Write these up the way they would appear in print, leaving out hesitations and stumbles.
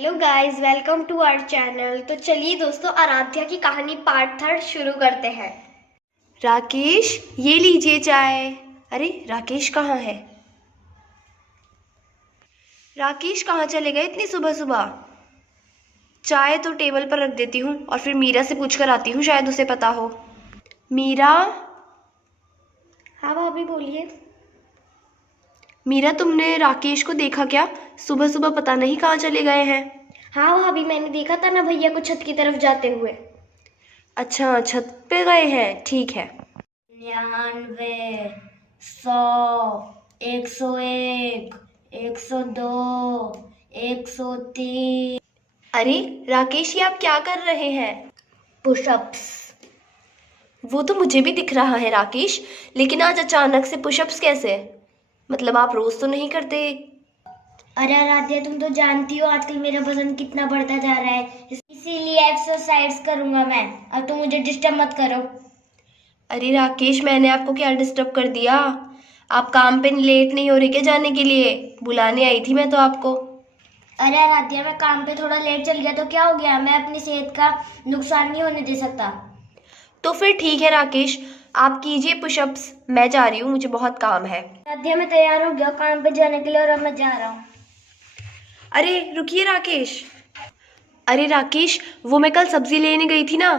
Hello guys, welcome to our channel. तो चलिए दोस्तों, आराध्या की कहानी पार्ट 3 शुरू करते हैं। राकेश, ये लीजिए चाय। अरे राकेश कहाँ है? राकेश कहाँ चले गए इतनी सुबह सुबह? चाय तो टेबल पर रख देती हूँ और फिर मीरा से पूछ कर आती हूँ, शायद उसे पता हो। मीरा। हाँ भाभी बोलिए। मीरा, तुमने राकेश को देखा क्या? सुबह सुबह पता नहीं कहाँ चले गए हैं। हाँ भाभी, मैंने देखा था ना भैया को छत की तरफ जाते हुए। अच्छा, छत पे गए हैं, ठीक है। 99, 100, 101, 102, 103। अरे राकेश, ये आप क्या कर रहे हैं? पुशअप्स। वो तो मुझे भी दिख रहा है राकेश, लेकिन आज अचानक से पुशअप्स कैसे? मतलब आप रोज तो नहीं करते? अरे आराध्या, तुम तो जानती हो आजकल मेरा वजन कितना बढ़ता जा रहा है, इसीलिए एक्सरसाइज करूंगा मैं। अब तुम मुझे डिस्टर्ब मत करो। अरे राकेश, मैंने आपको क्या डिस्टर्ब कर दिया? आप काम पे लेट नहीं हो रहे क्या जाने के लिए? बुलाने आई थी मैं तो आपको। अरे आराध्या, मैं काम पे थोड़ा लेट चल गया तो क्या हो गया? मैं अपनी सेहत का नुकसान नहीं होने दे सकता। तो फिर ठीक है राकेश, आप कीजिए पुशअप्स, मैं जा रही हूँ, मुझे बहुत काम है। आराध्या, मैं तैयार हो गया काम पे जाने के लिए और अब मैं जा रहा हूँ। अरे रुकिए राकेश। अरे राकेश, वो मैं कल सब्जी लेने गई थी ना,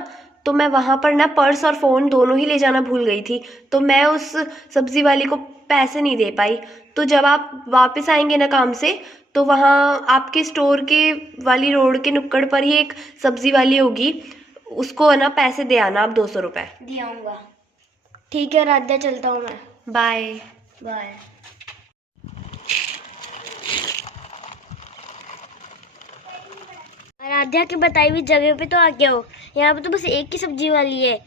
तो मैं वहाँ पर ना पर्स और फ़ोन दोनों ही ले जाना भूल गई थी। तो मैं उस सब्जी वाली को पैसे नहीं दे पाई। तो जब आप वापस आएंगे ना काम से, तो वहाँ आपके स्टोर के वाली रोड के नुक्कड़ पर ही एक सब्जी वाली होगी, उसको है ना पैसे दे आना आप 200 रुपये। दे आऊंगा। ठीक है आराध्या, चलता हूँ मैं। बाय। बाय। आराध्या की बताई हुई जगह पे तो आ गया हो। यहाँ पे तो बस एक ही सब्जी वाली है,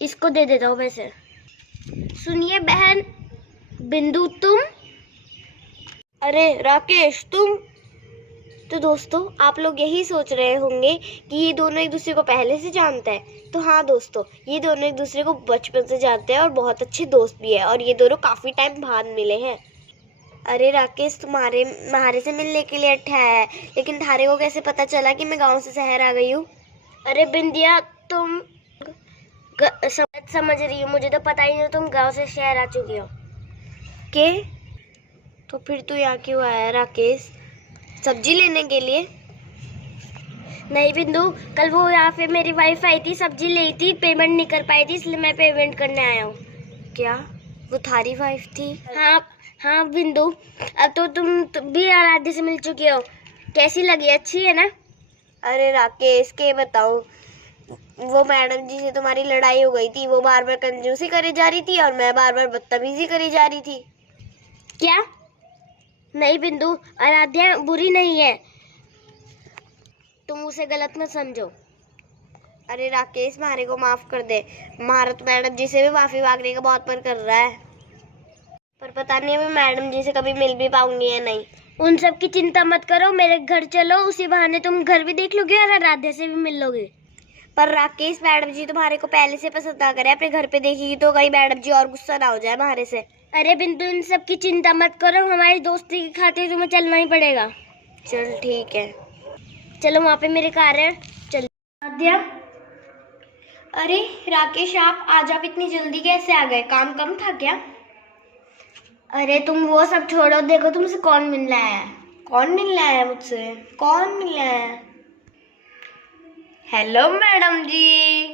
इसको दे देता हूँ पैसे। सुनिए बहन बिंदु, तुम। अरे राकेश, तुम। तो दोस्तों, आप लोग यही सोच रहे होंगे कि ये दोनों एक दूसरे को पहले से जानते हैं। तो हाँ दोस्तों, ये दोनों एक दूसरे को बचपन से जानते हैं और बहुत अच्छे दोस्त भी है, और ये दोनों काफी टाइम बाद मिले हैं। अरे राकेश, तुम्हारे से मिलने के लिए अट्ठा है, लेकिन थारे को कैसे पता चला कि मैं गांव से शहर आ गई हूँ? अरे बिंदिया, तुम समझ रही हो, मुझे तो पता ही नहीं तुम गांव से शहर आ चुकी हो। के? तो फिर तू यहाँ क्यों आया राकेश? सब्जी लेने के लिए? नहीं बिंदु, कल वो यहाँ पे मेरी वाइफ आई थी, सब्जी ली थी, पेमेंट नहीं कर पाई थी, इसलिए मैं पेमेंट करने आया हूँ। क्या वो थारी वाइफ थी? हाँ हाँ बिंदु, अब तो तुम भी आराध्या से मिल चुकी हो। कैसी लगी? अच्छी है ना? अरे राकेश, के बताऊं, वो मैडम जी से तुम्हारी लड़ाई हो गई थी। वो बार बार कंजूसी करे जा रही थी और मैं बार बार बदतमीजी करी जा रही थी। क्या? नहीं बिंदु, आराध्या बुरी नहीं है, तुम उसे गलत मत समझो। अरे राकेश, मारे को माफ कर दे, महारत मैडम जी से भी माफी मांगने का बहुत मन कर रहा है, पर पता नहीं अभी मैडम जी से कभी मिल भी पाऊंगी या नहीं। उन सब की चिंता मत करो, मेरे घर चलो, उसी बहाने तुम घर भी देख लोगे और आराध्या से भी मिल लोगे। पर राकेश, मैडम जी तुम्हारे को पहले से पसंद ना करे, अपने घर पे देखेगी तो कहीं मैडम जी और गुस्सा ना हो जाए हमारे से। अरे बिंदु, इन सब की चिंता मत करो, हमारी दोस्ती की खातिर तुम्हें चलना ही पड़ेगा। चल ठीक है, चलो वहाँ पे मेरी कार है, चल। आराध्या। अरे राकेश, आप इतनी जल्दी कैसे आ गए? काम कम था क्या? अरे तुम वो सब छोड़ो, देखो तुमसे कौन मिलने आया है। कौन मिलने आया है मुझसे? कौन मिलने आया है? हेलो मैडम जी।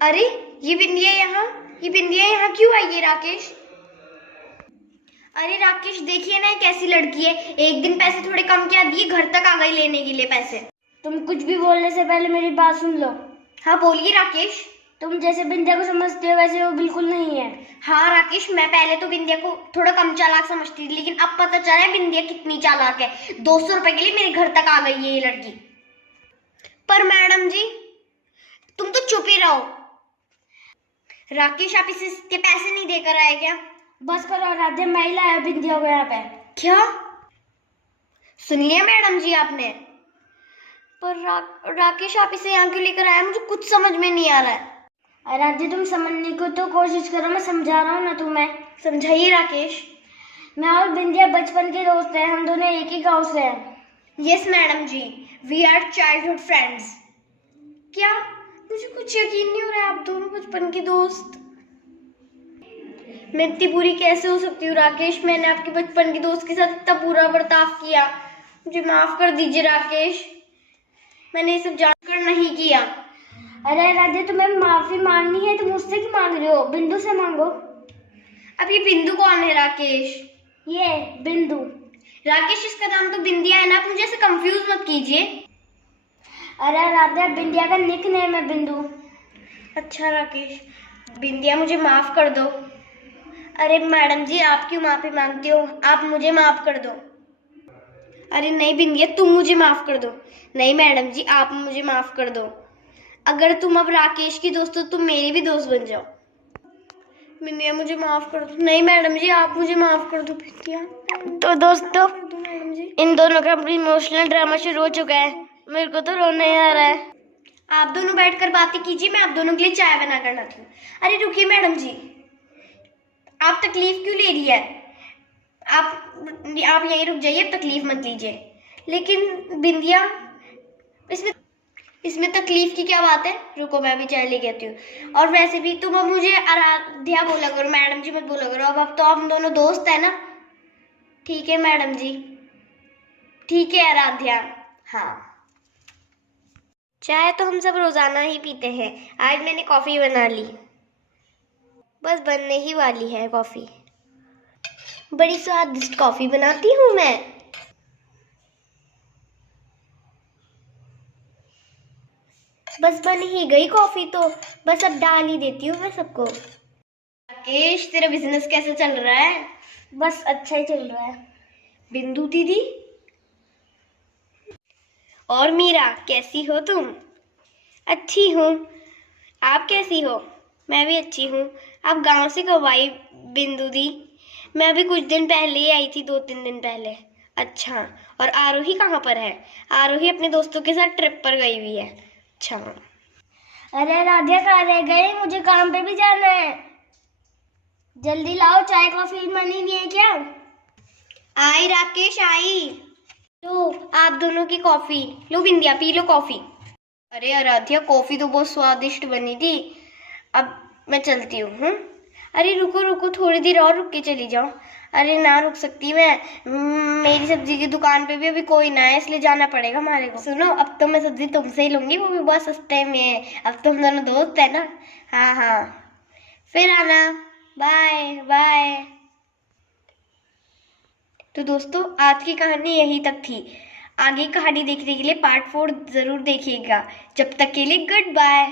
अरे ये बिंदिया यहाँ क्यों आई है राकेश? अरे राकेश, देखिए ना कैसी लड़की है, एक दिन पैसे थोड़े कम क्या दिए, घर तक आ गई लेने के लिए पैसे। तुम कुछ भी बोलने से पहले मेरी बात सुन लो। हाँ बोलिए राकेश। तुम जैसे बिंदिया को समझते हो वैसे वो बिल्कुल नहीं है। हाँ राकेश, मैं पहले तो बिंदिया को थोड़ा कम चालाक समझती थी, लेकिन अब पता चला है बिंदिया कितनी चालाक है। 200 रुपए के लिए मेरे घर तक आ गई है ये लड़की। पर मैडम जी, तुम तो चुप ही रहो। राकेश, आप इसके पैसे नहीं देकर आए क्या? बस करो आराध्या, मैं ही लाया बिंदिया को यहाँ पे। क्या सुन लिया मैडम जी आपने? पर राकेश, आप इसे यहाँ क्यों लेकर आए? मुझे कुछ समझ में नहीं आ रहा है। आराध्या, तुम समझने को तो कोशिश करो, मैं समझा रहा हूँ ना तुम्हें। समझाइए राकेश। मैं और बिंदिया बचपन के दोस्त हैं, हम दोनों एक ही गांव से हैं। Yes madam ji, we are childhood friends. क्या? मुझे कुछ यकीन नहीं हो रहा है, आप दोनों बचपन के दोस्त। मैं इतनी बुरी कैसे हो सकती हूँ राकेश? मैंने आपके बचपन के दोस्त के साथ इतना बुरा बर्ताव किया, मुझे माफ कर दीजिए राकेश। मैंने ये सब जानकर नहीं किया। अरे राधे, तुम्हें माफी मांगनी है तो मुझसे क्यों मांग रहे हो? बिंदु से मांगो। अब ये बिंदु कौन है राकेश? ये बिंदु। राकेश, इसका नाम तो बिंदिया है ना, आप मुझे ऐसे कंफ्यूज मत कीजिए। अरे राधे, बिंदिया का निक नेम है बिंदु। अच्छा राकेश, बिंदिया मुझे माफ कर दो। अरे मैडम जी, आप क्यों माफी मांगती हो? आप मुझे माफ कर दो। अरे नहीं बिंदिया, तुम मुझे माफ कर दो। नहीं मैडम जी, आप मुझे माफ कर दो। अगर तुम अब राकेश की दोस्त हो, तुम मेरी भी दोस्त बन जाओ। बिंदिया मुझे माफ कर दो। नहीं मैडम जी, आप मुझे माफ कर दो। बिंदिया तो दोस्तों, मैडम जी, इन दोनों का इमोशनल ड्रामा शुरू हो चुका है। मेरे को तो रोना ही आ रहा है। आप दोनों बैठकर बातें कीजिए, मैं आप दोनों के लिए चाय बना कर लाती हूँ। अरे रुकिए मैडम जी, आप तकलीफ क्यों ले रही है? आप यहीं रुक जाइए, तकलीफ मत लीजिए। लेकिन बिंदिया, इसमें तकलीफ की क्या बात है? रुको, मैं भी चाय लेके आती हूँ। और वैसे भी तुम अब मुझे आराध्या बोला करो, मैडम जी मत बोला करो। अब तो हम दोनों दोस्त है ना। ठीक है मैडम जी, ठीक है आराध्या। हाँ, चाय तो हम सब रोजाना ही पीते हैं, आज मैंने कॉफी बना ली, बस बनने ही वाली है कॉफी। बड़ी स्वादिष्ट कॉफी बनाती हूँ मैं। बस बन ही गई कॉफी तो, बस अब डाल ही देती हूँ मैं सबको। राकेश, तेरा बिजनेस कैसे चल रहा है? बस अच्छा ही चल रहा है। बिंदु दीदी और मीरा, कैसी हो तुम? अच्छी हूँ, आप कैसी हो? मैं भी अच्छी हूँ। आप गांव से कब आई बिंदु दी? मैं अभी कुछ दिन पहले ही आई थी, 2-3 दिन पहले। अच्छा, और आरोही कहाँ पर है? आरोही अपने दोस्तों के साथ ट्रिप पर गई हुई है। अच्छा। अरे राधिया कहाँ रह गई? मुझे काम पे भी जाना है। जल्दी लाओ, चाय कॉफी बनी नहीं है क्या? आई राकेश, आई। लो आप दोनों की कॉफी। लो बिंदिया, पी लो कॉफी। अरे आराध्या, कॉफी तो बहुत स्वादिष्ट बनी थी। अब मैं चलती हूँ। अरे रुको रुको, थोड़ी देर और रुक के चली जाओ। अरे ना रुक सकती मैं, मेरी सब्जी की दुकान पे भी अभी कोई ना है, इसलिए जाना पड़ेगा हमारे को। सुनो, अब तो मैं सब्जी तुमसे ही लूंगी, वो भी बहुत सस्ते में। अब तो हम दोनों दोस्त है ना। हाँ हाँ, फिर आना। Bye bye. तो दोस्तों, आज की कहानी यही तक थी। आगे कहानी देखने के लिए पार्ट 4 जरूर देखिएगा। जब तक के लिए गुड बाय।